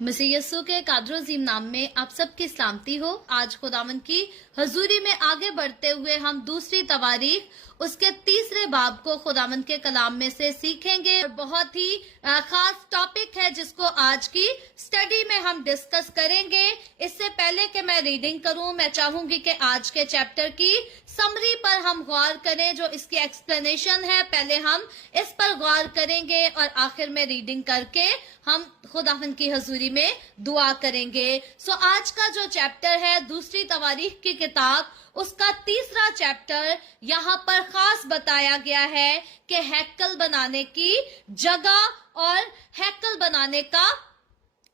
मसीह यस्सु के कादर अजीम नाम में आप सबकी सलामती हो। आज खुदावंद की हजूरी में आगे बढ़ते हुए हम दूसरी तवारीख उसके तीसरे बाब को खुदावंद के कलाम में से सीखेंगे और बहुत ही खास टॉपिक है जिसको आज की स्टडी में हम डिस्कस करेंगे। इससे पहले कि मैं रीडिंग करूं, मैं चाहूंगी कि आज के चैप्टर की समरी पर हम गौर करें। जो इसकी एक्सप्लेनेशन है पहले हम इस पर गौर करेंगे और आखिर में रीडिंग करके हम खुदावंद की हजूरी में दुआ करेंगे। आज का जो चैप्टर है दूसरी तवारीख की किताब उसका तीसरा चैप्टर, यहाँ पर खास बताया गया है कि हैकल बनाने की जगह और हैकल बनाने का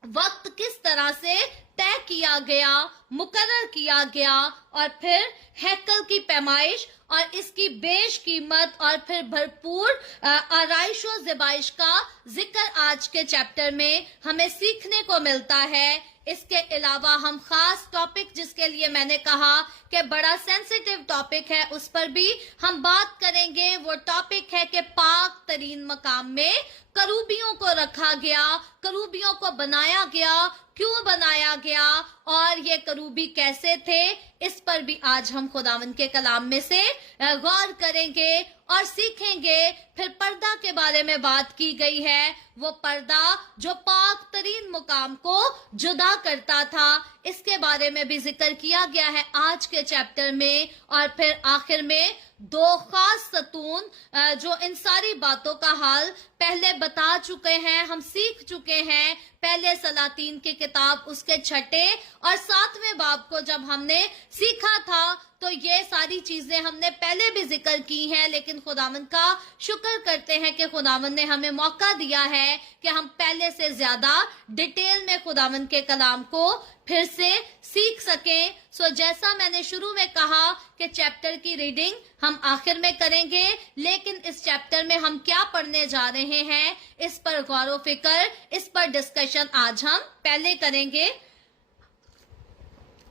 वक्त किस तरह से तय किया गया, मुकर्रर किया गया और फिर हैकल की पैमाइश और इसकी बेश कीमत और फिर भरपूर आराइश और ज़िबाइश का जिक्र आज के चैप्टर में हमें सीखने को मिलता है। इसके अलावा हम खास टॉपिक जिसके लिए मैंने कहा कि बड़ा सेंसिटिव टॉपिक है उस पर भी हम बात करेंगे। वो टॉपिक है कि पाक तरीन मकाम में करूबियों को रखा गया, करूबियों को बनाया गया, क्यों बनाया गया और ये करूबी कैसे थे, इस पर भी आज हम खुदावंद के कलाम में से गौर करेंगे और सीखेंगे। फिर पर्दा के बारे में बात की गई है, वो पर्दा जो पाक तरीन मुकाम को जुदा करता था, इसके बारे में भी जिक्र किया गया है आज के चैप्टर में। और फिर आखिर में दो खास सतून जो इन सारी बातों का हाल पहले बता चुके हैं, हम सीख चुके हैं। पहले सलातीन की किताब उसके 6 और 7वें बाब को जब हमने सीखा था तो ये सारी चीजें हमने पहले भी जिक्र की हैं, लेकिन खुदावंद का शुक्र करते हैं कि खुदावंद ने हमें मौका दिया है कि हम पहले से ज्यादा डिटेल में खुदावंद के कलाम को फिर से सीख सकें। जैसा मैंने शुरू में कहा कि चैप्टर की रीडिंग हम आखिर में करेंगे, लेकिन इस चैप्टर में हम क्या पढ़ने जा रहे हैं इस पर गौर व फिक्र, इस पर डिस्कशन आज हम पहले करेंगे।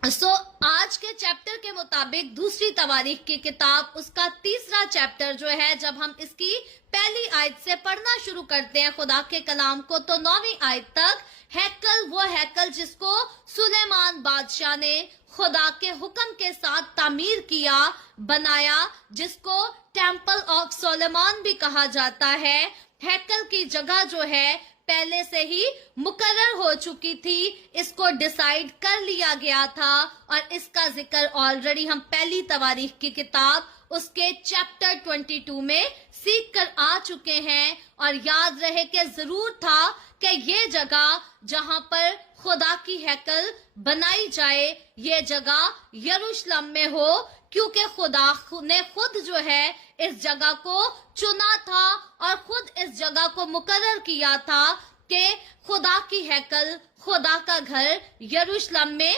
आज के चैप्टर के मुताबिक दूसरी तवारीख की किताब उसका तीसरा चैप्टर जो है, जब हम इसकी पहली आयत से पढ़ना शुरू करते हैं खुदा के कलाम को, तो 9वीं आयत तक हैकल, वो हैकल जिसको सुलेमान बादशाह ने खुदा के हुक्म के साथ तामीर किया, बनाया, जिसको टेम्पल ऑफ सोलेमान भी कहा जाता है। हैकल की जगह जो है पहले से ही मुकर्रर हो चुकी थी, इसको डिसाइड कर लिया गया था और इसका जिक्र ऑलरेडी हम पहली तवारीख की किताब उसके चैप्टर 22 में सीख कर आ चुके हैं। और याद रहे कि जरूर था कि ये जगह जहां पर खुदा की हैकल बनाई जाए, ये जगह यरूशलेम में हो, क्योंकि खुदा ने खुद जो है इस जगह को चुना था और खुद इस जगह को मुकर्रर किया था कि खुदा की हैकल, खुदा का घर यरूशलेम में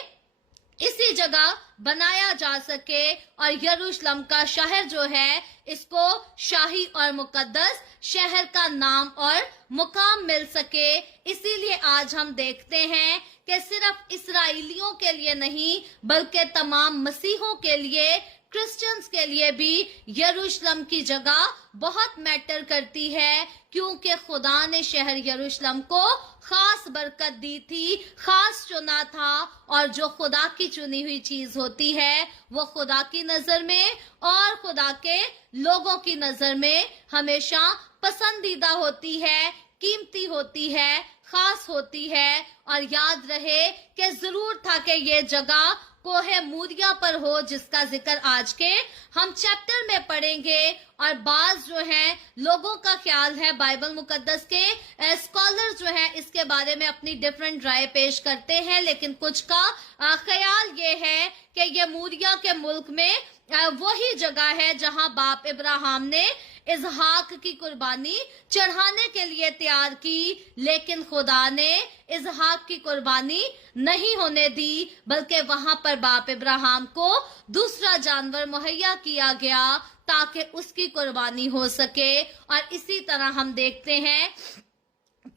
इसी जगह बनाया जा सके और यरूशलेम का शहर जो है इसको शाही और मुकद्दस शहर का नाम और मुकाम मिल सके। इसीलिए आज हम देखते हैं कि सिर्फ इस्राएलियों के लिए नहीं बल्कि तमाम मसीहों के लिए, क्रिश्चियंस के लिए भी यरूशलेम की जगह बहुत मैटर करती है, क्योंकि खुदा ने शहर यरूशलेम को खास बरकत दी थी, खास चुना था। और जो खुदा की चुनी हुई चीज होती है वो खुदा की नजर में और खुदा के लोगों की नजर में हमेशा पसंदीदा होती है, कीमती होती है, खास होती है। और याद रहे कि जरूर था कि ये जगह कोहे मूरिया पर हो, जिसका जिक्र आज के हम चैप्टर में पढ़ेंगे। और बाज जो है लोगों का ख्याल है, बाइबल मुकद्दस के स्कॉलर जो है इसके बारे में अपनी डिफरेंट राय पेश करते हैं, लेकिन कुछ का ख्याल ये है कि ये मूरिया के मुल्क में वही जगह है जहां बाप इब्राहिम ने इसहाक की कुर्बानी चढ़ाने के लिए तैयार की, लेकिन खुदा ने इसहाक की कुर्बानी नहीं होने दी, बल्कि वहां पर बाप इब्राहिम को दूसरा जानवर मुहैया किया गया ताकि उसकी कुर्बानी हो सके। और इसी तरह हम देखते हैं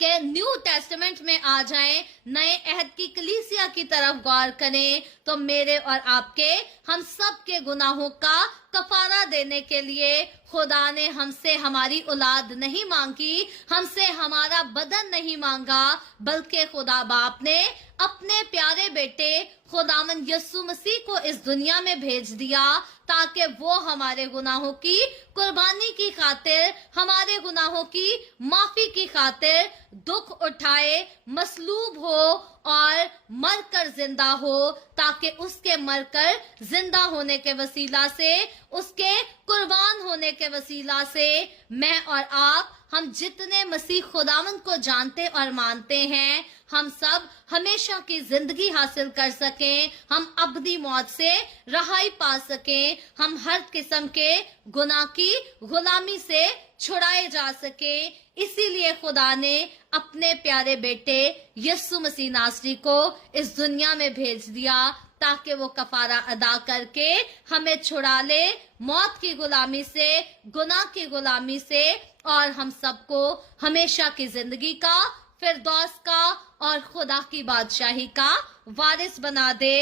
کہ न्यू टेस्टामेंट में आ जाएं, नए अहद की कलीसिया की तरफ गौर करें, तो मेरे और आपके हम सब के गुनाहों का कफारा देने के लिए खुदा ने हमसे हमारी औलाद नहीं मांगी, हमसे हमारा बदन नहीं मांगा, बल्कि खुदा बाप ने अपने प्यारे बेटे खुदावन यीशु मसीह को इस दुनिया में भेज दिया ताकि वो हमारे गुनाहों की कुर्बानी की खातिर, हमारे गुनाहों की माफी की खातिर दुख उठाए, मसलूब हो और मरकर जिंदा हो, ताकि उसके मरकर जिंदा होने के वसीला से, उसके कुर्बान होने के वसीला से मैं और आप, हम जितने मसीह खुदावंद को जानते और मानते हैं, हम सब हमेशा की जिंदगी हासिल कर सकें, हम अबदी मौत से रहाई पा सकें, हम हर किस्म के गुनाह की गुलामी से छुड़ाए जा सकें। इसीलिए खुदा ने अपने प्यारे बेटे यीशु मसीह नासरी को इस दुनिया में भेज दिया ताकि वो कफारा अदा करके हमें छुड़ा ले मौत की गुलामी से, गुनाह की गुलामी से, और हम सबको हमेशा की जिंदगी का, फिरदौस का और खुदा की बादशाही का वारिस बना दे।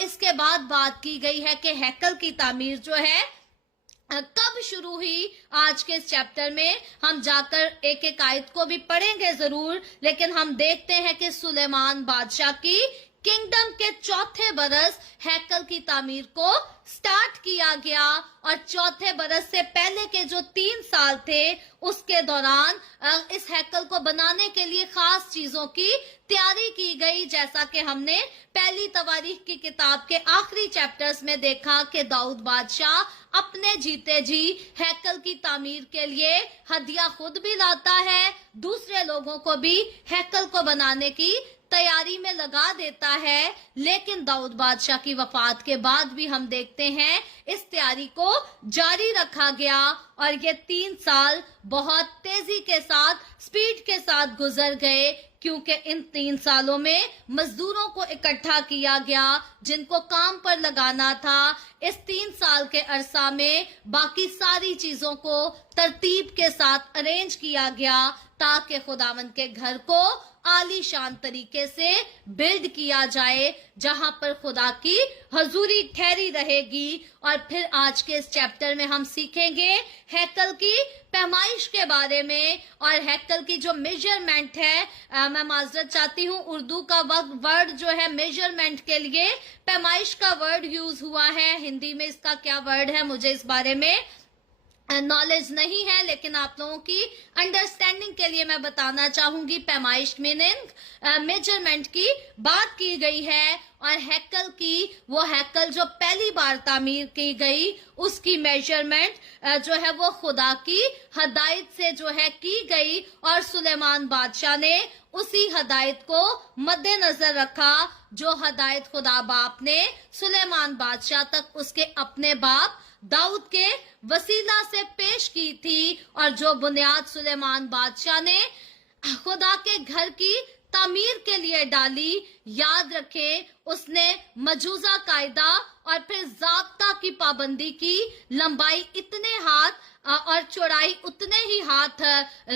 इसके बाद बात की गई है कि हैकल की तामीर जो है कब शुरू हुई। आज के इस चैप्टर में हम जाकर एक एक आयत को भी पढ़ेंगे जरूर, लेकिन हम देखते हैं कि सुलेमान बादशाह की किंगडम के चौथे बरस हैकल की तामीर को स्टार्ट किया गया, और चौथे बरस से पहले के जो 3 साल थे उसके दौरान इस हैकल को बनाने के लिए खास चीजों की तैयारी की गई। जैसा कि हमने पहली तवारीख की किताब के आखिरी चैप्टर्स में देखा कि दाऊद बादशाह अपने जीते जी हैकल की तामीर के लिए हदिया खुद भी लाता है, दूसरे लोगों को भी हैकल को बनाने की तैयारी में लगा देता है। लेकिन दाऊद बादशाह की वफात के बाद भी हम देखते हैं इस तैयारी को जारी रखा गया, और ये 3 साल बहुत तेजी के साथ, स्पीड के साथ गुजर गए, क्योंकि इन 3 सालों में मजदूरों को इकट्ठा किया गया जिनको काम पर लगाना था। इस 3 साल के अरसा में बाकी सारी चीजों को तरतीब के साथ अरेंज किया गया ताकि खुदावंद के घर को आलीशान तरीके से बिल्ड किया जाए, जहां पर खुदा की हजूरी ठहरी रहेगी। और फिर आज के इस चैप्टर में हम सीखेंगे हैकल की पैमाइश के बारे में, और हैकल की जो मेजरमेंट है, मैं माजरत चाहती हूँ, उर्दू का वर्ड जो है मेजरमेंट के लिए पैमाइश का वर्ड यूज हुआ है, हिंदी में इसका क्या वर्ड है मुझे इस बारे में नॉलेज नहीं है, लेकिन आप लोगों की अंडरस्टैंडिंग के लिए मैं बताना चाहूंगी। पैमाइश मीनिंग मेजरमेंट की बात की गई है, और हैकल की, वो हैकल जो पहली बार तामीर की गई उसकी मेजरमेंट जो है वो खुदा की हदायत से जो है की गई, और सुलेमान बादशाह ने उसी हदायत को मद्देनजर रखा जो हदायत खुदा बाप ने सुलेमान बादशाह तक उसके अपने बाप दाऊद के वसीला से पेश की थी, और जो बुनियाद सुलेमान बादशाह ने खुदा के घर की तामीर के लिए डाली। याद रखे, उसने मजूजा कायदा और फिर ज़ाब्ता की पाबंदी की, लंबाई इतने हाथ और चौड़ाई उतने ही हाथ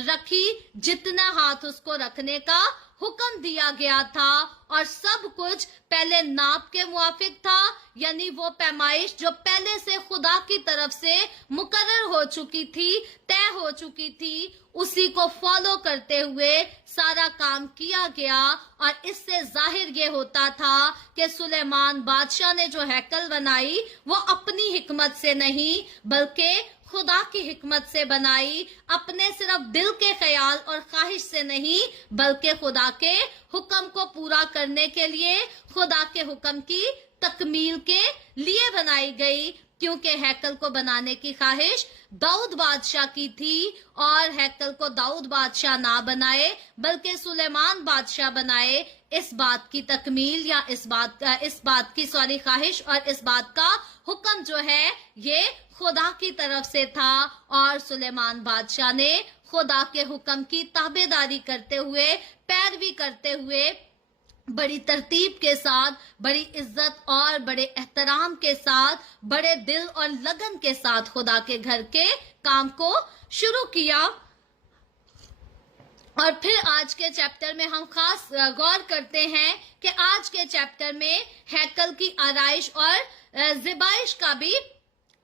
रखी जितना हाथ उसको रखने का हुक्म दिया गया था, और सब कुछ पहले नाप के मुआफिक था, यानी वो पैमाइश जो पहले से खुदा की तरफ से मुकर्रर हो चुकी थी, तय हो चुकी थी, उसी को फॉलो करते हुए सारा काम किया गया। और इससे जाहिर ये होता था कि सुलेमान बादशाह ने जो हैकल बनाई वो अपनी हिकमत से नहीं बल्कि खुदा की हिकमत से बनाई, अपने सिर्फ दिल के ख्याल और ख्वाहिश से नहीं बल्कि खुदा के हुक्म को पूरा करने के लिए, खुदा के हुक्म की तकमील के लिए बनाई गई। क्योंकि हैकल को बनाने की ख्वाहिश दाऊद बादशाह की थी, और हैकल को दाऊद बादशाह ना बनाए बल्कि सुलेमान बादशाह बनाए। इस बात की तकमील या इस बात की ख्वाहिश और इस बात का हुक्म जो है ये खुदा की तरफ से था, और सुलेमान बादशाह ने खुदा के हुक्म की ताबेदारी करते हुए, पैरवी करते हुए, बड़ी तरतीब के साथ, बड़ी इज्जत और बड़े एहतराम के साथ, बड़े दिल और लगन के साथ खुदा के घर के काम को शुरू किया। और फिर आज के चैप्टर में हम खास गौर करते हैं कि आज के चैप्टर में हैकल की आराइश और ज़िबाइश का भी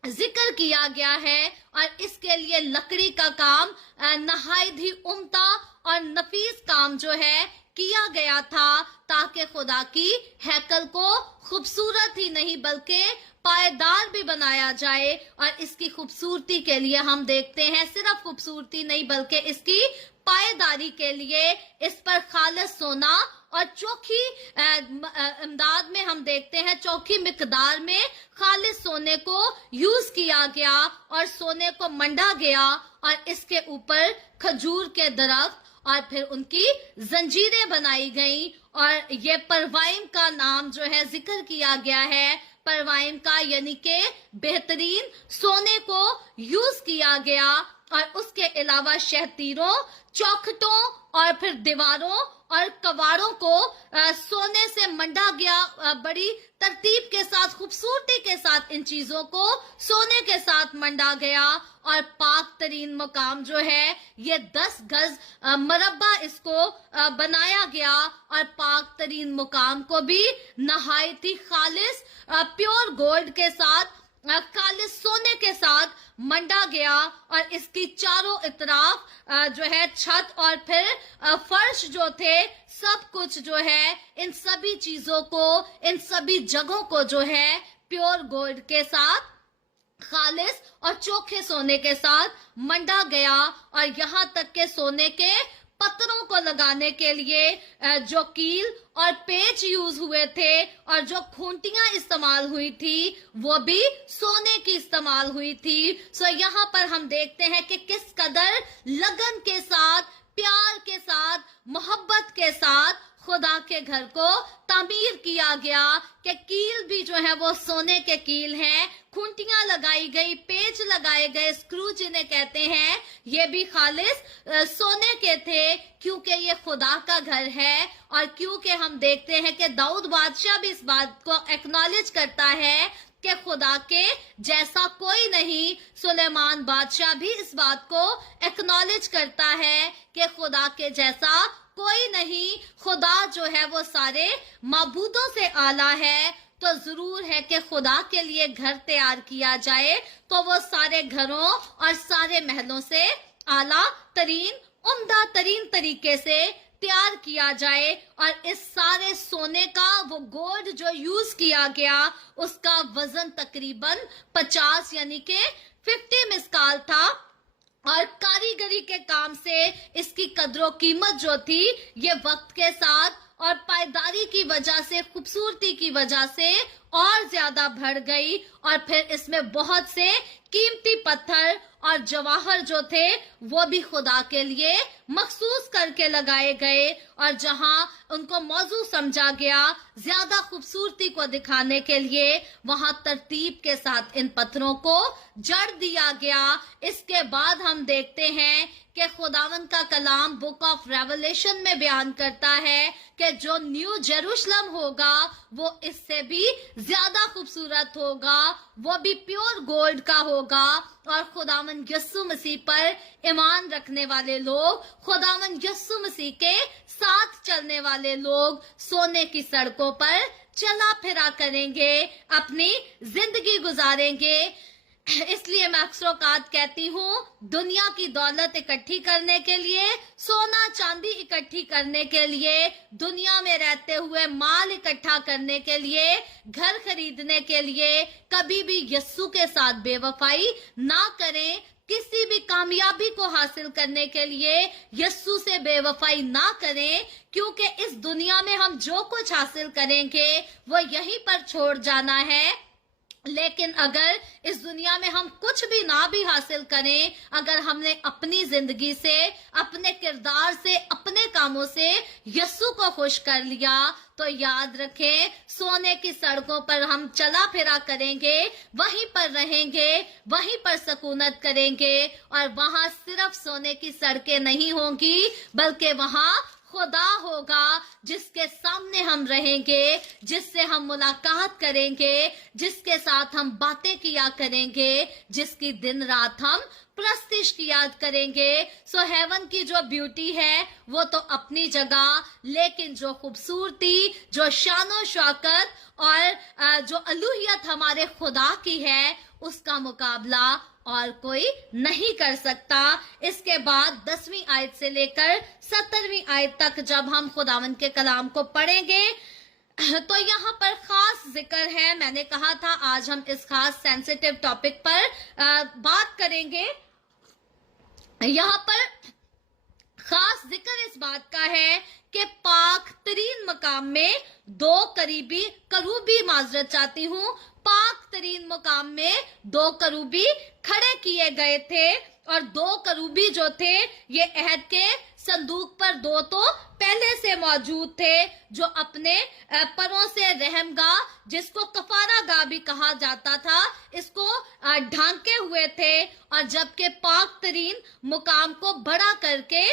जिक्र किया गया है और इसके लिए लकड़ी का काम नहायत ही उम्दा और नफीस काम जो है किया गया था, ताकि खुदा की हैकल को खूबसूरत ही नहीं बल्कि पायदार भी बनाया जाए। और इसकी खूबसूरती के लिए हम देखते हैं, सिर्फ खूबसूरती नहीं बल्कि इसकी पायदारी के लिए इस पर खालिस सोना और चौखी इमदाद में हम देखते हैं चौखी मिकदार में खालिस सोने को यूज किया गया और सोने को मंडा गया और इसके ऊपर खजूर के दरख्त और फिर उनकी जंजीरें बनाई गई और ये परवाइम का नाम जो है जिक्र किया गया है। परवाइम का यानी के बेहतरीन सोने को यूज किया गया और उसके अलावा शहतीरों, चौखटों और फिर दीवारों और कवाड़ों को सोने से मंडा गया। बड़ी तरतीब के साथ, खूबसूरती के साथ इन चीजों को सोने के साथ मंडा गया और पाक तरीन मकाम जो है ये 10 गज मरबा इसको बनाया गया और पाक तरीन मकाम को भी नहायत ही खालिस प्योर गोल्ड के साथ, खालिस सोने के साथ मंडा गया और इसकी चारों इतराफ जो है छत और फिर फर्श जो थे, सब कुछ जो है इन सभी चीजों को, इन सभी जगहों को जो है प्योर गोल्ड के साथ, खालिस और चोखे सोने के साथ मंडा गया। और यहाँ तक के सोने के पत्थरों को लगाने के लिए जो कील और पेच यूज हुए थे और जो खूंटियां इस्तेमाल हुई थी वो भी सोने की इस्तेमाल हुई थी। सो यहाँ पर हम देखते हैं कि किस कदर लगन के साथ, प्यार के साथ, मोहब्बत के साथ खुदा के घर को तामीर किया गया कि कील भी जो है वो सोने के कील हैं, खूंटियां लगाई गई, पेच लगाए गए, स्क्रू जिन्हें कहते हैं, ये भी खालिस सोने के थे क्योंकि ये खुदा का घर है। और क्योंकि हम देखते हैं कि दाऊद बादशाह भी इस बात को एक्नॉलेज करता है कि खुदा के जैसा कोई नहीं। सुलेमान बादशाह भी इस बात को एक्नॉलेज करता है कि खुदा के जैसा कोई नहीं। खुदा जो है वो सारे माबूदों से आला है। तो जरूर है कि खुदा के लिए घर तैयार किया जाए तो वो सारे घरों और सारे महलों से आला तरीन, उम्दा तरीन तरीके से तैयार किया जाए। और इस सारे सोने का, वो गोल्ड जो यूज किया गया, उसका वजन तकरीबन 50 यानी कि 50 मिस्काल था। और कारीगरी के काम से इसकी कदरों कीमत जो थी ये वक्त के साथ और पायदारी की वजह से, खूबसूरती की वजह से और ज्यादा बढ़ गई। और फिर इसमें बहुत से कीमती पत्थर और जवाहर जो थे वो भी खुदा के लिए मखसूस करके लगाए गए और जहां उनको मौजू समझा गया ज्यादा खूबसूरती को दिखाने के लिए, वहां तरतीब के साथ इन पत्थरों को जड़ दिया गया। इसके बाद हम देखते हैं कि खुदावन का कलाम बुक ऑफ रेवलेशन में बयान करता है कि जो न्यू जेरूशलम होगा वो इससे भी ज्यादा खूबसूरत होगा, वो भी प्योर गोल्ड का होगा। और खुदावन यस्सु मसीह पर ईमान रखने वाले लोग, खुदावन यस्सु मसीह के साथ चलने वाले लोग सोने की सड़कों पर चला फिरा करेंगे, अपनी जिंदगी गुजारेंगे। इसलिए मैं अक्सर औकात कहती हूँ, दुनिया की दौलत इकट्ठी करने के लिए, सोना चांदी इकट्ठी करने के लिए, दुनिया में रहते हुए माल इकट्ठा करने के लिए, घर खरीदने के लिए कभी भी यस्सु के साथ बेवफाई ना करें। किसी भी कामयाबी को हासिल करने के लिए यस्सु से बेवफाई ना करें, क्योंकि इस दुनिया में हम जो कुछ हासिल करेंगे वो यहीं पर छोड़ जाना है। लेकिन अगर इस दुनिया में हम कुछ भी ना भी हासिल करें, अगर हमने अपनी जिंदगी से, अपने किरदार से, अपने कामों से यस्सु को खुश कर लिया, तो याद रखें सोने की सड़कों पर हम चला फिरा करेंगे, वहीं पर रहेंगे, वहीं पर सकूनत करेंगे। और वहां सिर्फ सोने की सड़कें नहीं होंगी बल्कि वहां खुदा होगा जिसके सामने हम रहेंगे, जिससे हम मुलाकात करेंगे, जिसके साथ हम बातें किया करेंगे, जिसकी दिन रात हम प्रस्तिश किया करेंगे। सो हेवन की जो ब्यूटी है वो तो अपनी जगह, लेकिन जो खूबसूरती, जो शानो शौकत और जो अलूहियत हमारे खुदा की है, उसका मुकाबला और कोई नहीं कर सकता। इसके बाद 10वीं आयत से लेकर 17वीं आयत तक जब हम खुदावंद के कलाम को पढ़ेंगे तो यहाँ पर खास जिक्र है। मैंने कहा था आज हम इस खास सेंसिटिव टॉपिक पर बात करेंगे। यहाँ पर खास जिक्र इस बात का है कि पाक तरीन मकाम में दो करूबी माजरत चाहती हूँ, पाक तरीन मकाम में दो करूबी खड़े किए गए थे, और दो करूबी जो थे ये अहद के संदूक पर दो तो पहले से मौजूद थे, जो अपने परों से रहमगाह, जिसको कफारा गाह भी कहा जाता था, इसको ढांके हुए थे। और जबकि पाक तरीन मुकाम को बड़ा करके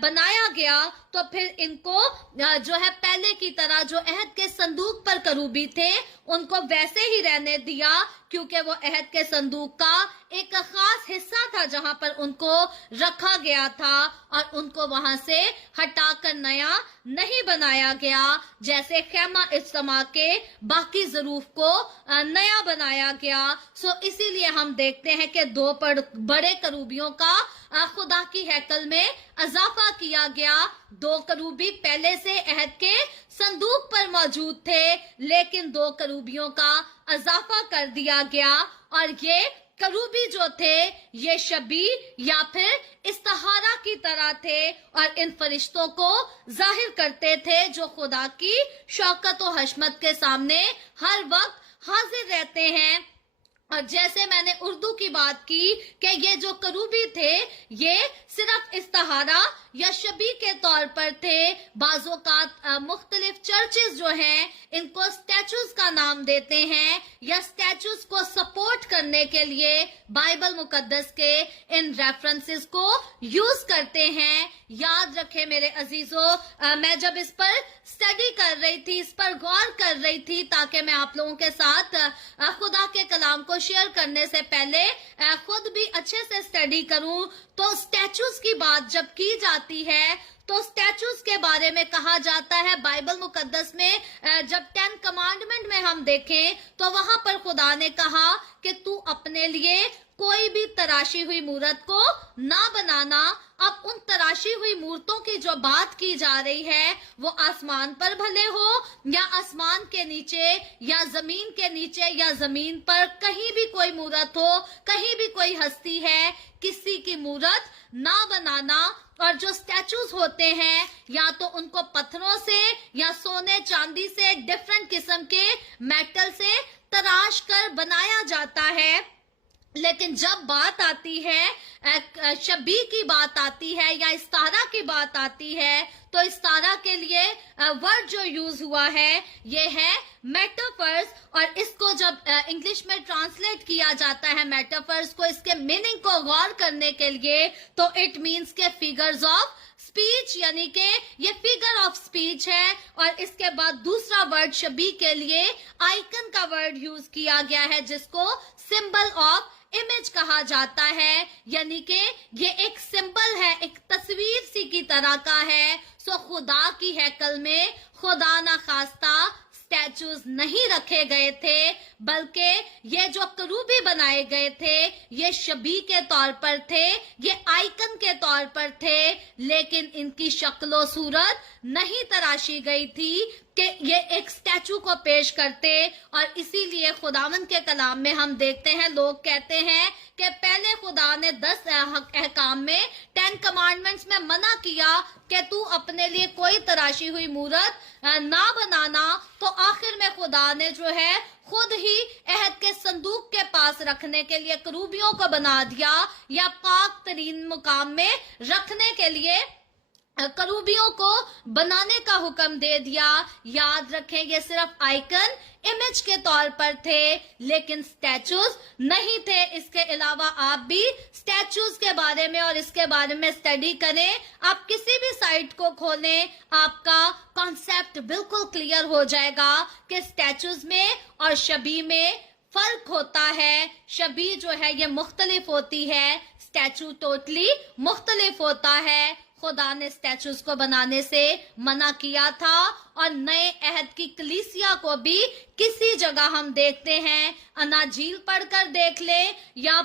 बनाया गया, तो फिर इनको जो है पहले की तरह जो अहद के संदूक पर करूबी थे उनको वैसे ही रहने दिया, क्योंकि वो अहद के संदूक का एक खास हिस्सा था जहां पर उनको रखा गया था, और उनको वहां से हटाकर नया नहीं बनाया गया, जैसे खैमा इज्तिमा के बाकी ज़रूफ को नया बनाया गया। सो इसीलिए हम देखते हैं कि दो बड़े करूबियों का खुदा की हैकल में इजाफा किया गया। दो करूबी पहले से अहद के संदूक पर मौजूद थे, लेकिन दो करूबियों का इजाफा कर दिया गया, और ये करूबी जो थे ये शबी या फिर इस्तिहारा की तरह थे, और इन फरिश्तों को जाहिर करते थे जो खुदा की शौकत और हशमत के सामने हर वक्त हाजिर रहते हैं। और जैसे मैंने उर्दू की बात की कि ये जो करूबी थे ये सिर्फ इस्तिहारा या शबी के तौर पर थे। बाज़ों का मुख्तलिफ चर्चेस जो हैं इनको स्टैचूज का नाम देते हैं, या स्टैचूज को सपोर्ट करने के लिए बाइबल मुकद्दस के इन रेफरेंसेस को यूज करते हैं। याद रखें मेरे अजीजों, मैं जब इस पर स्टडी कर रही थी, इस पर गौर कर रही थी, ताकि मैं आप लोगों के साथ खुदा के कलाम को शेयर करने से पहले खुद भी अच्छे से स्टडी करूं, तो स्टैचूज की बात जब की जाती है तो स्टैचूज के बारे में कहा जाता है बाइबल मुकद्दस में। जब 10 कमांडमेंट में हम देखें तो वहां पर खुदा ने कहा कि तू अपने लिए कोई भी तराशी हुई मूरत को ना बनाना। अब उन तराशी हुई मूर्तों की जो बात की जा रही है वो आसमान पर भले हो या आसमान के नीचे या जमीन के नीचे या जमीन पर, कहीं भी कोई मूरत हो, कहीं भी कोई हस्ती है, किसी की मूरत ना बनाना। और जो स्टैचूज होते हैं या तो उनको पत्थरों से या सोने चांदी से, डिफरेंट किस्म के मेटल से तराश कर बनाया जाता है, लेकिन जब बात आती है शबी की बात आती है या इस्तारा की बात आती है, तो इस्तारा के लिए वर्ड जो यूज हुआ है ये है मेटाफर्स। और इसको जब इंग्लिश में ट्रांसलेट किया जाता है मेटाफर्स को, इसके मीनिंग को गौर करने के लिए, तो इट मीन्स के फिगर्स ऑफ स्पीच, यानी कि ये फिगर ऑफ स्पीच है। और इसके बाद दूसरा वर्ड शबी के लिए आइकन का वर्ड यूज किया गया है, जिसको सिंबल ऑफ इमेज कहा जाता है, यानी कि ये एक सिंबल है, एक तस्वीर सी की तरह का है। सो खुदा की हैकल में खुदा ना खास्ता स्टैचूज नहीं रखे गए थे, बल्कि ये जो करूबी बनाए गए थे ये शबी के तौर पर थे, ये आइकन के तौर पर थे, लेकिन इनकी शक्लो सूरत नहीं तराशी गई थी कि ये एक स्टैचू को पेश करते। और इसीलिए खुदावंद के कलाम में हम देखते हैं लोग कहते हैं कि पहले खुदा ने 10 अहकाम में 10 कमांडमेंट्स में मना किया कि तू अपने लिए कोई तराशी हुई मूरत ना बनाना, तो आखिर में खुदा ने जो है खुद ही अहद के संदूक के पास रखने के लिए करूबियों को बना दिया, या पाक तरीन मुकाम में रखने के लिए करूबियों को बनाने का हुक्म दे दिया। याद रखें, ये सिर्फ आइकन इमेज के तौर पर थे, लेकिन स्टैचूज नहीं थे। इसके अलावा आप भी स्टैचूज के बारे में और इसके बारे में स्टडी करें। आप किसी भी साइट को खोलें, आपका कॉन्सेप्ट बिल्कुल क्लियर हो जाएगा कि स्टैचूज में और शबी में फर्क होता है। शबी जो है ये मुख्तलिफ होती है, स्टैचू टोटली मुख्तलिफ होता है। खुदा ने स्टैचूज को बनाने से मना किया था, और नए अहद की कलीसिया को भी किसी जगह हम देखते हैं, अनाजील पढ़कर देख लें या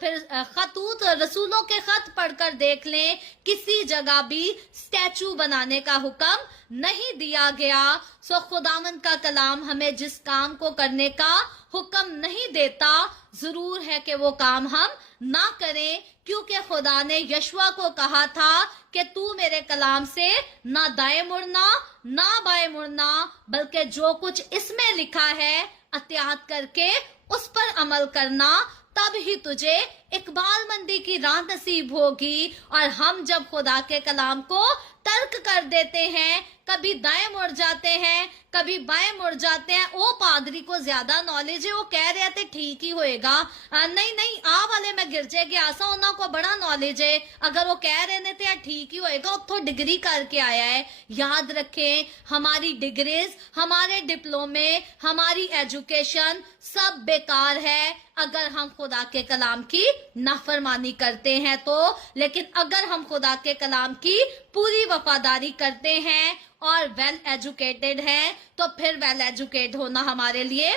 फिर खतूत रसूलों के खत पढ़कर देख लें, किसी जगह भी स्टैचू बनाने का हुक्म नहीं दिया गया। सो खुदावंद का कलाम हमें जिस काम को करने का हुक्म नहीं देता, जरूर है कि वो काम हम ना करें, क्योंकि खुदा ने यशवा को कहा था कि तू मेरे कलाम से ना दाएं मुड़ना ना बाएं मुड़ना, बल्कि जो कुछ इसमें लिखा है अत्यात करके उस पर अमल करना, तब ही तुझे इकबालमंदी की राह नसीब होगी। और हम जब खुदा के कलाम को तर्क कर देते हैं, कभी दाएं मुड़ जाते हैं, कभी बाएं मुड़ जाते हैं, ओ पादरी को ज्यादा नॉलेज है, वो कह रहे थे ठीक ही होएगा, नहीं नहीं आ वाले में गिरजे गया, ऐसा होना को बड़ा नॉलेज है, अगर वो कह रहे थे ठीक ही होएगा, अब तो डिग्री करके आया है। याद रखें, हमारी डिग्रीज, हमारे डिप्लोमे, हमारी एजुकेशन सब बेकार है अगर हम खुदा के कलाम की नाफरमानी करते हैं तो। लेकिन अगर हम खुदा के कलाम की पूरी वफादारी करते हैं और वेल एजुकेटेड है, तो फिर वेल एजुकेट होना हमारे लिए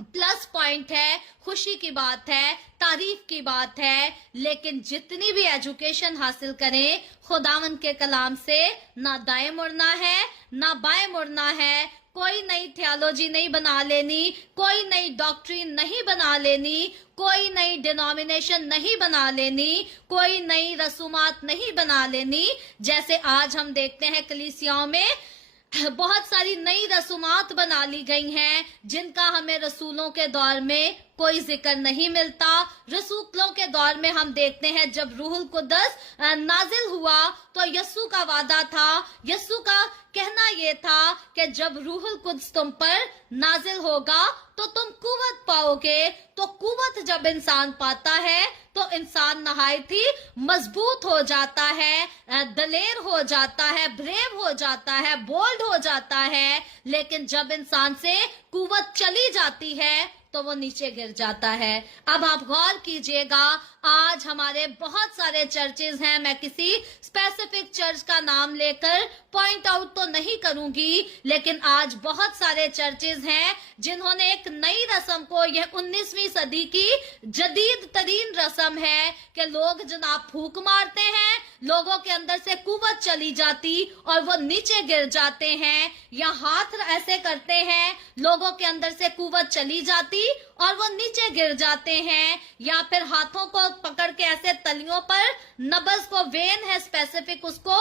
प्लस पॉइंट है, खुशी की बात है, तारीफ की बात है। लेकिन जितनी भी एजुकेशन हासिल करें, खुदावंद के कलाम से ना दाएं मुड़ना है ना बाएं मुड़ना है। कोई नई थियोलॉजी नहीं बना लेनी, कोई नई डॉक्ट्रिन नहीं बना लेनी, कोई नई डिनोमिनेशन नहीं बना लेनी, कोई नई रसूमात नहीं बना लेनी। जैसे आज हम देखते हैं कलीसियाओं में बहुत सारी नई रसूमात बना ली गई हैं, जिनका हमें रसूलों के दौर में कोई जिक्र नहीं मिलता। रसूलों के दौर में हम देखते हैं जब रूहुल कुद्दस नाजिल हुआ तो यस्सु का वादा था, यस्सु का कहना ये था कि जब रूहुल कुद्स तुम पर नाजिल होगा तो तुम कुव्वत पाओगे। तो कुव्वत जब इंसान पाता है तो इंसान नहायत ही मजबूत हो जाता है, दलेर हो जाता है, ब्रेव हो जाता है, बोल्ड हो जाता है। लेकिन जब इंसान से कुव्वत चली जाती है तो वो नीचे गिर जाता है। अब आप गौर कीजिएगा, आज हमारे बहुत सारे चर्चेज हैं, मैं किसी स्पेसिफिक चर्च का नाम लेकर पॉइंट आउट तो नहीं करूंगी, लेकिन आज बहुत सारे चर्चेज हैं जिन्होंने एक नई रस्म को, यह 19वीं सदी की जदीद तरीन रस्म है कि लोग जनाब फूंक मारते हैं, लोगों के अंदर से कुव्वत चली जाती और वो नीचे गिर जाते हैं, या हाथ ऐसे करते हैं, लोगों के अंदर से कुव्वत चली जाती और वो नीचे गिर जाते हैं, या फिर हाथों को पकड़ के ऐसे तलियों पर नब्ज को, वेन है स्पेसिफिक, उसको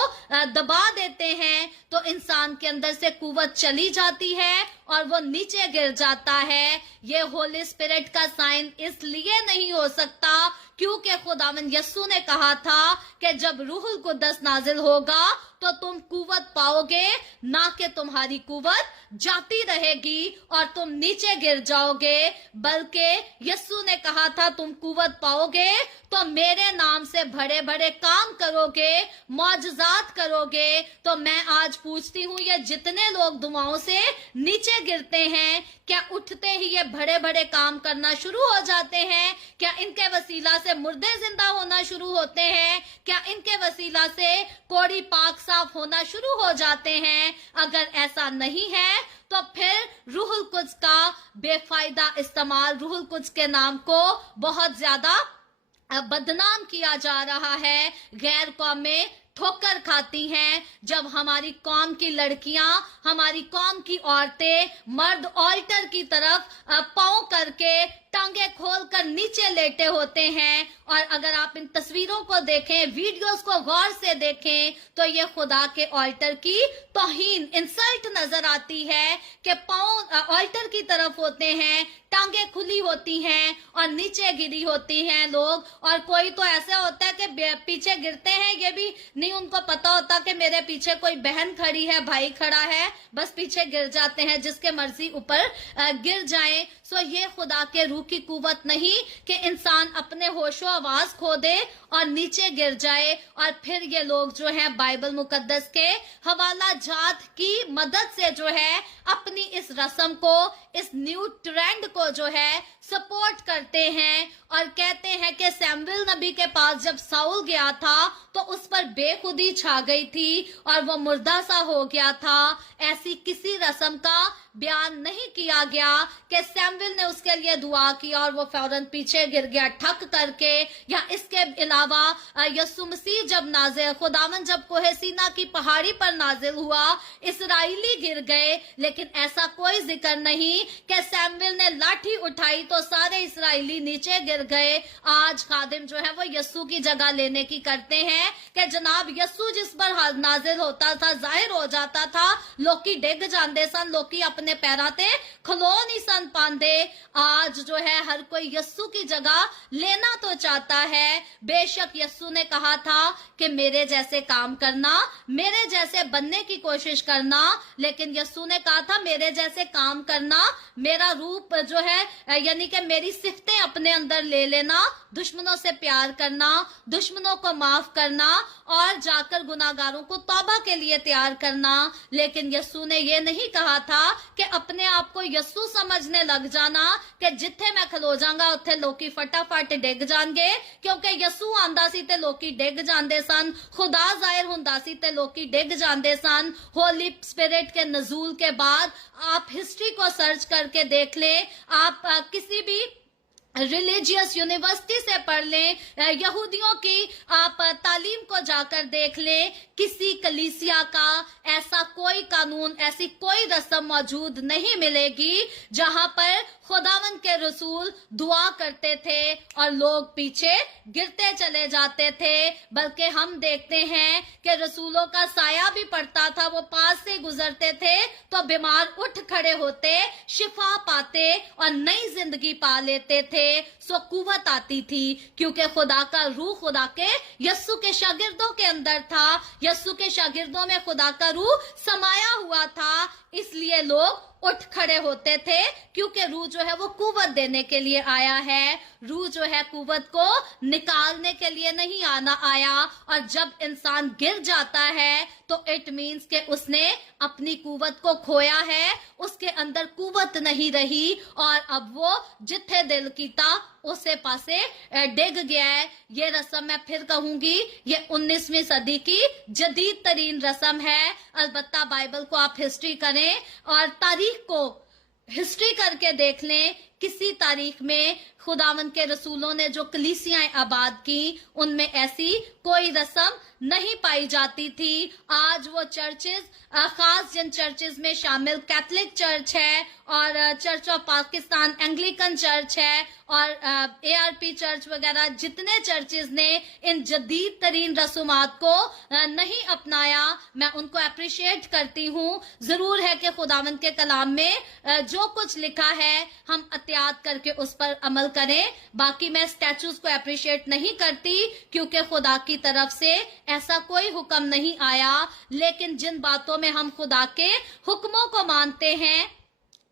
दबा देते हैं, तो इंसान के अंदर से कुव्वत चली जाती है और वो नीचे गिर जाता है। ये होली स्पिरिट का साइन इसलिए नहीं हो सकता क्योंकि खुदावंद यस्सु ने कहा था कि जब रूहुल कुद्दस नाजिल होगा तो तुम कुव्वत पाओगे, ना कि तुम्हारी कुव्वत जाती रहेगी और तुम नीचे गिर जाओगे। बल्कि यस्सु ने कहा था तुम कुव्वत पाओगे तो मेरे नाम से बड़े बड़े काम करोगे, मौजज़ात करोगे। तो मैं आज पूछती हूँ, ये जितने लोग दुआओं से नीचे गिरते हैं, क्या उठते ही ये बड़े बड़े काम करना शुरू हो जाते हैं? क्या इनके वसीला से मुर्दे जिंदा होना शुरू होते हैं? क्या इनके वसीला से कोड़ी पाक साफ होना शुरू हो जाते हैं? अगर ऐसा नहीं है तो फिर रूहुल कुद्स का बेफायदा इस्तेमाल, रूहुल कुद्स के नाम को बहुत ज्यादा बदनाम किया जा रहा है। गैर कौमें ठोकर खाती हैं जब हमारी कौम की लड़कियां, हमारी कौम की औरतें, मर्द ऑल्टर की तरफ पांव करके, टांगे खोलकर नीचे लेटे होते हैं। और अगर आप इन तस्वीरों को देखें, वीडियोस को गौर से देखें, तो ये खुदा के ऑल्टर की तौहीन, इंसल्ट नजर आती है कि पांव ऑल्टर की तरफ होते हैं, टांगे खुली होती हैं और नीचे गिरी होती हैं लोग। और कोई तो ऐसा होता है कि पीछे गिरते हैं, ये भी नहीं उनको पता होता कि मेरे पीछे कोई बहन खड़ी है, भाई खड़ा है, बस पीछे गिर जाते हैं, जिसके मर्जी ऊपर गिर जाएं। सो ये खुदा के रूह की कुव्वत नहीं कि इंसान अपने होशो आवाज खो दे और नीचे गिर जाए। और फिर ये लोग जो है बाइबल मुकद्दस के हवाला जात की मदद से जो है अपनी इस रस्म को, इस न्यू ट्रेंड को जो है सपोर्ट करते हैं और कहते हैं कि सैमुएल नबी के पास जब साउल गया था तो उस पर बेखुदी छा गई थी और वो मुर्दा सा हो गया था। ऐसी किसी रस्म का बयान नहीं किया गया कि सैमुएल ने उसके लिए दुआ की और वो फौरन पीछे गिर गया ठक करके। या इसके अलावा यीशु मसीह जब नाजिल, खुदावन जब कोहे सीना की पहाड़ी पर नाजिल हुआ, इसराइली गिर गए, लेकिन ऐसा कोई जिक्र नहीं कि सैमुएल ने लाठी उठाई तो सारे इसराइली नीचे गिर गए। आज खादिम जो है वो यीशु की जगह लेने की करते हैं कि जनाब यीशु जिस पर नाजिल होता था, जाहिर हो जाता था, लोकी डिग जाते सन, लोकी अपने पैरां ते खलो नहीं सन पांदे। आज जो है हर कोई यीशु की जगह लेना तो चाहता है। बेशक यीशु ने कहा था कि मेरे जैसे काम करना, मेरे जैसे बनने की कोशिश करना, लेकिन यीशु ने कहा था मेरे जैसे काम करना, मेरा रूप जो है यानी कि मेरी सिफतें अपने अंदर ले लेना, दुश्मनों से प्यार करना, दुश्मनों को माफ करना और जाकर गुनाहगारों को तौबा के लिए तैयार करना। लेकिन यीशु ने ये नहीं कहा था कि अपने आप को यीशु समझने लग जाना कि जिथे मैं खलो जाऊंगा उत्थे लोकी फटाफट डिग जाएंगे, क्योंकि यीशु आंदा सी ते लोकी डिग जांदे सन, खुदा जाहिर हुंदा सी ते लोकी डिग जांदे सन। होली स्पिरिट के नजूल के बाद आप हिस्ट्री को सर्च करके देख ले, आप किसी भी रिलीजियस यूनिवर्सिटी से पढ़ लें, यहूदियों की आप तालीम को जाकर देख लें, किसी कलीसिया का ऐसा कोई कानून, ऐसी कोई रस्म मौजूद नहीं मिलेगी जहां पर खुदावन के रसूल दुआ करते थे और लोग पीछे गिरते चले जाते थे। बल्कि हम देखते हैं कि रसूलों का साया भी पड़ता था, वो पास से गुजरते थे तो बीमार उठ खड़े होते, शिफा पाते और नई जिंदगी पा लेते थे। सो कुव्वत आती थी क्योंकि खुदा का रूह खुदा के यस्सु के शागिर्दों के अंदर था, यस्सु के शागिर्दों में खुदा का रूह समाया हुआ था, इसलिए लोग उठ खड़े होते थे, क्योंकि रूह जो है वो कुव्वत देने के लिए आया है। रूह जो है कुव्वत को निकालने के लिए नहीं आया। और जब इंसान गिर जाता है तो इट मीन्स कि उसने अपनी कुव्वत को खोया है, उसके अंदर कुव्वत नहीं रही और अब वो जिथे दिल कीता उसे पासे डिग गया है। ये रस्म मैं फिर कहूंगी, ये 19वीं सदी की जदीद तरीन रस्म है। अलबत्ता बाइबल को आप हिस्ट्री करें और तारीख को हिस्ट्री करके देख लें, किसी तारीख में खुदावन के रसूलों ने जो कलीसियाएं आबाद की उनमें ऐसी कोई रस्म नहीं पाई जाती थी। आज वो चर्चेज, खास जिन चर्चेज में शामिल कैथोलिक चर्च है और church of Pakistan Anglican church है और ARP चर्च वगैरह, जितने चर्चेज ने इन जदीद तरीन रसूमात को नहीं अपनाया, मैं उनको अप्रिशिएट करती हूँ। जरूर है कि खुदावन के कलाम में जो कुछ लिखा है हम एहतियात करके उस पर अमल करें। बाकी मैं स्टैचूज को अप्रिशिएट नहीं करती क्योंकि खुदा की तरफ से ऐसा कोई हुक्म नहीं आया। लेकिन जिन बातों में हम खुदा के हुक्मों को मानते हैं,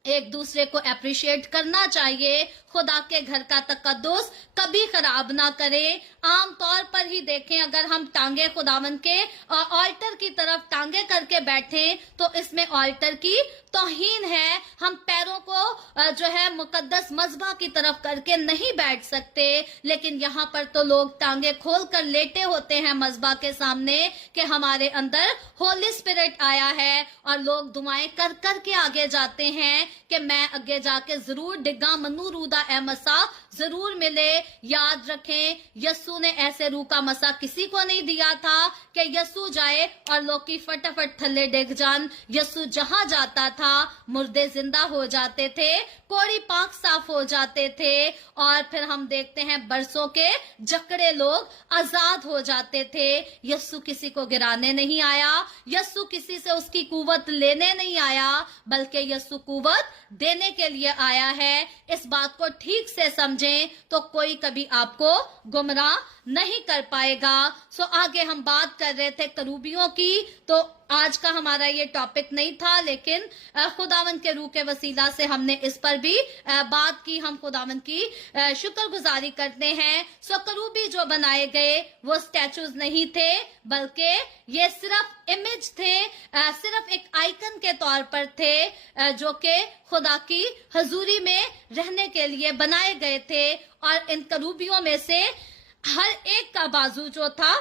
एक दूसरे को अप्रिशिएट करना चाहिए। खुदा के घर का तकद्दुस कभी खराब ना करें। आम तौर पर ही देखें, अगर हम टांगे खुदावन के ऑल्टर की तरफ टांगे करके बैठे तो इसमें ऑल्टर की तौहीन है। हम पैरों को जो है मुकद्दस मज़बा की तरफ करके नहीं बैठ सकते, लेकिन यहाँ पर तो लोग टांगे खोल कर लेटे होते हैं मज़बा के सामने कि हमारे अंदर होली स्पिरिट आया है, और लोग दुआएं कर कर के आगे जाते हैं कि मैं आगे जाके जरूर डिग्गा मनु रूदा ए मसा जरूर मिले। याद रखें, यस्सु ने ऐसे रूह का मसा किसी को नहीं दिया था कि यस्सु जाए और लोग की फटाफट थल्ले डिग जान। यस्सु जहां जाता था मुर्दे जिंदा हो जाते थे, कोड़ी पाक साफ हो जाते थे, और फिर हम देखते हैं बरसों के जकड़े लोग आजाद हो जाते थे। यस्सु किसी को गिराने नहीं आया, यस्सु किसी से उसकी कुव्वत लेने नहीं आया, बल्कि यस्सु कुव्वत देने के लिए आया है। इस बात को ठीक से समझें समझें तो कोई कभी आपको गुमराह नहीं कर पाएगा। सो आगे हम बात कर रहे थे करूबियों की, तो आज का हमारा ये टॉपिक नहीं था, लेकिन खुदावंद के रूह के वसीला से हमने इस पर भी बात की। हम खुदावंद की शुक्रगुजारी करते हैं। सो करूबी जो बनाए गए वो स्टैचूज नहीं थे, बल्कि ये सिर्फ इमेज थे, सिर्फ एक आइकन के तौर पर थे, जो कि खुदा की हजूरी में रहने के लिए बनाए गए थे। और इन करूबियों में से हर एक का बाजू जो था,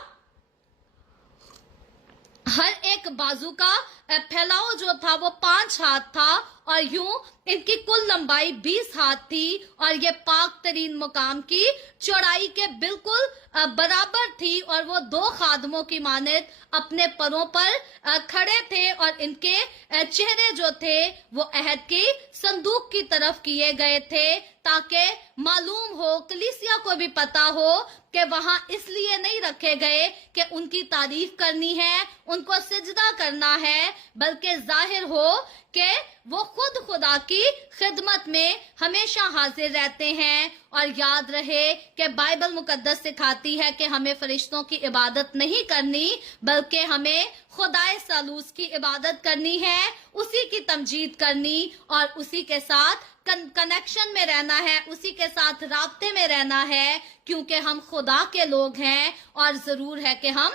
हर एक बाजू का फैलाव जो था वो 5 हाथ था, और यूं इनकी कुल लंबाई 20 हाथ थी, और ये पाक तरीन मुकाम की चौड़ाई के बिल्कुल बराबर थी। और वो 2 खादमों की मानद अपने परों पर खड़े थे, और इनके चेहरे जो थे वो अहद की संदूक की तरफ किए गए थे, ताकि मालूम हो, कलीसिया को भी पता हो कि वहां इसलिए नहीं रखे गए कि उनकी तारीफ करनी है, उनको सिजदा करना है, बल्कि जाहिर हो कि वो खुद खुदा की खिदमत में हमेशा हाजिर रहते हैं। और याद रहे कि बाइबल मुकद्दस सिखाती है कि हमें फरिश्तों की इबादत नहीं करनी, बल्कि हमें खुदाए सालूस की इबादत करनी है, उसी की तमजीद करनी और उसी के साथ कनेक्शन में रहना है, उसी के साथ राब्ते में रहना है, क्योंकि हम खुदा के लोग हैं और जरूर है कि हम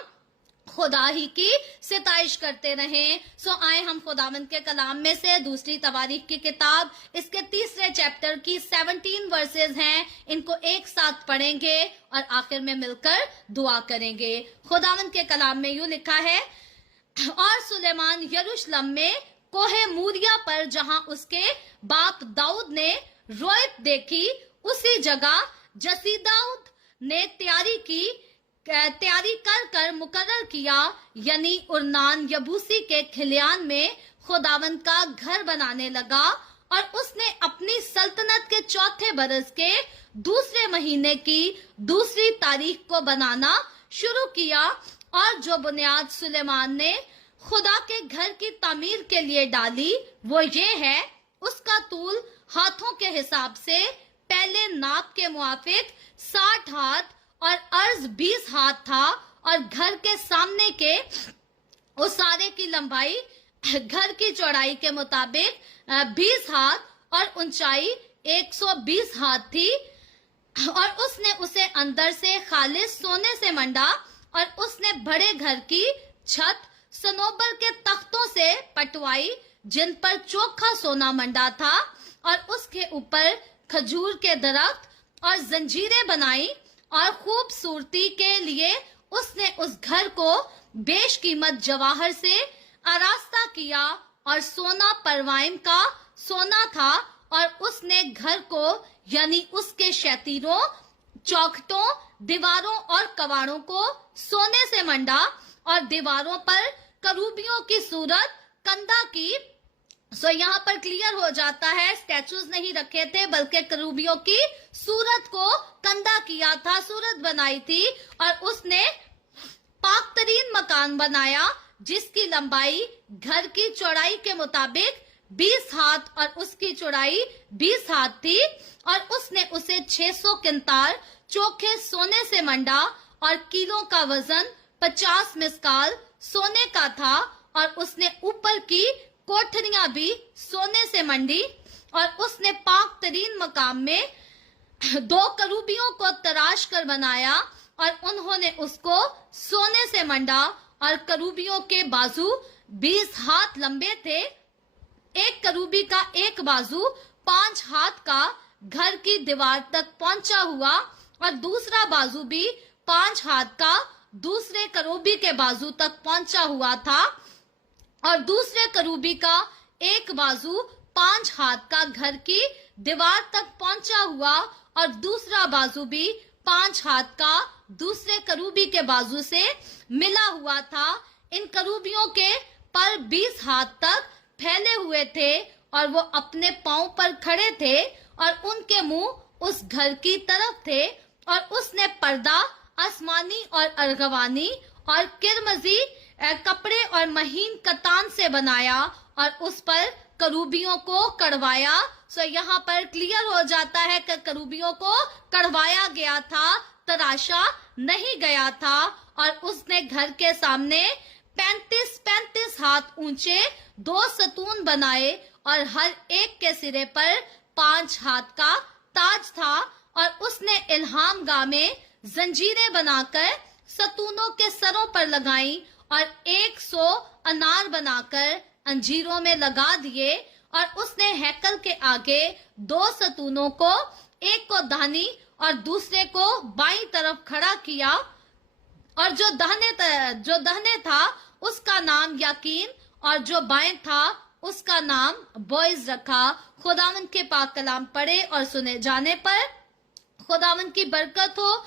खुदा ही की सिताइश करते रहें। सो आए हम खुदावंद के कलाम में से दूसरी तवारीख की किताब, इसके 3 चैप्टर की 17 वर्सेस हैं, इनको एक साथ पढ़ेंगे और आखिर में मिलकर दुआ करेंगे। खुदावंद के कलाम में यूं लिखा है, और सुलेमान यरूशलेम में कोहे मूरिया पर जहां उसके बाप दाऊद ने रोयत देखी, उसी जगह जसी दाऊद ने तैयारी कर मुकर्रर किया, यानी उर्नान यबूसी के खिलियान में खुदावंद का घर बनाने लगा। और उसने अपनी सल्तनत के 4थे बरस के 2 महीने की 2 तारीख को बनाना शुरू किया। और जो बुनियाद सुलेमान ने खुदा के घर की तामीर के लिए डाली वो ये है, उसका तूल हाथों के हिसाब से पहले नाप के मुआफिक 60 हाथ और अर्ज 20 हाथ था, और घर के सामने के उसारे की लंबाई घर की चौड़ाई के मुताबिक 20 हाथ और ऊंचाई 120 हाथ थी। और उसने उसे अंदर से खालिस सोने से मंडा, और उसने बड़े घर की छत सनोबर के तख्तों से पटवाई, जिन पर चोखा सोना मंडा था, और उसके ऊपर खजूर के दरख्त और जंजीरें बनाई। और खूबसूरती के लिए उसने उस घर को बेशकीमत जवाहर से आरास्ता किया, और सोना परवाइम का सोना था। और उसने घर को, यानी उसके शतीरों, चौखटों, दीवारों और कवाड़ों को सोने से मंडा, और दीवारों पर करूबियों की सूरत कंधा की। सो यहाँ पर क्लियर हो जाता है, स्टैचूज नहीं रखे थे, बल्कि करूबियों की सूरत को कंधा किया था, सूरत बनाई थी। और उसने पाक तरीन मकान बनाया, जिसकी लंबाई घर की चौड़ाई के मुताबिक 20 हाथ और उसकी चौड़ाई 20 हाथ थी। और उसने उसे 600 किंतार चोखे सोने से मंडा, और किलो का वजन 50 मिस्काल सोने का था। और उसने ऊपर की कोठरियां भी सोने से मंडी। और उसने पाक तरीन मकाम में 2 करूबियों को तराश कर बनाया, और उन्होंने उसको सोने से मंडा। और करूबियों के बाजू 20 हाथ लंबे थे, एक करूबी का एक बाजू 5 हाथ का घर की दीवार तक पहुंचा हुआ, और दूसरा बाजू भी 5 हाथ का दूसरे करूबी के बाजू तक पहुंचा हुआ था। और दूसरे करूबी का एक बाजू 5 हाथ का घर की दीवार तक पहुंचा हुआ, और दूसरा बाजू भी 5 हाथ का दूसरे करूबी के बाजू से मिला हुआ था। इन करूबियों के पर 20 हाथ तक फैले हुए थे, और वो अपने पांव पर खड़े थे, और उनके मुंह उस घर की तरफ थे। और उसने पर्दा आसमानी और अर्गवानी और किरमजी कपड़े और महीन कतान से बनाया, और उस पर करूबियों को कढ़वाया। सो यहाँ पर क्लियर हो जाता है कि करूबियों को कढ़वाया गया था, तराशा नहीं गया था। और उसने घर के सामने 35 हाथ ऊंचे 2 सतून बनाए और हर एक के सिरे पर 5 हाथ का ताज था। और उसने इल्हाम गाह में जंजीरें बनाकर सतूनों के सरों पर लगाई और 100 अनार बनाकर अंजीरों में लगा दिए। और उसने हैकल के आगे 2 सतूनों को, एक को दाहिनी और दूसरे को बाईं तरफ खड़ा किया। और जो दाहिने था उसका नाम याकीन और जो बाएं था उसका नाम बोइज रखा। खुदावंद के पाक कलाम पढ़े और सुने जाने पर खुदावंद की बरकत हो,